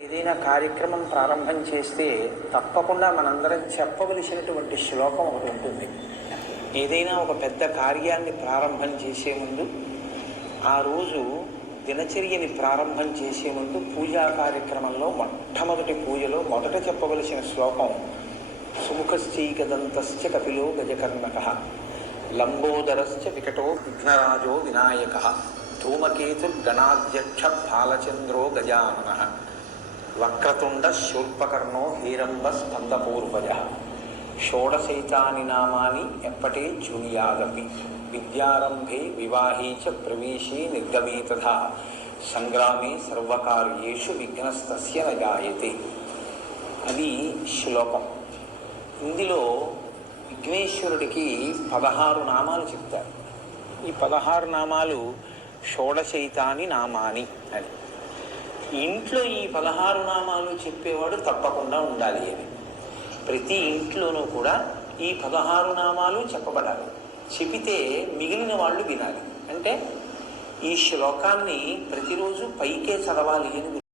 ఏదైనా కార్యక్రమం ప్రారంభం చేస్తే తప్పకుండా మనందరం చెప్పవలసినటువంటి శ్లోకం ఒకటి ఉంటుంది. ఏదైనా ఒక పెద్ద కార్యాన్ని ప్రారంభం చేసే ముందు, ఆ రోజు దినచర్యని ప్రారంభం చేసే ముందు పూజా కార్యక్రమంలో మొట్టమొదటి పూజలో మొదట చెప్పవలసిన శ్లోకం సుముఖశ్చైకదంతశ్చ కపిలో గజకర్ణకః లంబోదరశ్చ వికటో విఘ్నరాజో వినాయకః ధూమకేతుర్గణాధ్యక్ష బాలచంద్రో గజాననః వక్రతుండ శూర్పకర్ణో హీరంబ స్కందపూర్వజ షోడశైతాని నామాని ఎప్పటే జూయాదపి విద్యారంభే వివాహే చ ప్రవేశే నిర్గమే తథా సంగ్రామే సర్వకార్యేషు విఘ్నస్తస్య న జాయతే. అది శ్లోకం. ఇందులో విఘ్నేశ్వరుడికి 16 నామాలు చెప్తారు. ఈ 16 నామాలు షోడశైతాని నామాని అని. ఇంట్లో ఈ 16 నామాలు చెప్పేవాడు తప్పకుండా ఉండాలి అని. ప్రతి ఇంట్లోనూ కూడా ఈ 16 నామాలు చెప్పబడాలి. చెబితే మిగిలిన వాళ్ళు వినాలి. అంటే ఈ శ్లోకాన్ని ప్రతిరోజు పైకే చదవాలి అని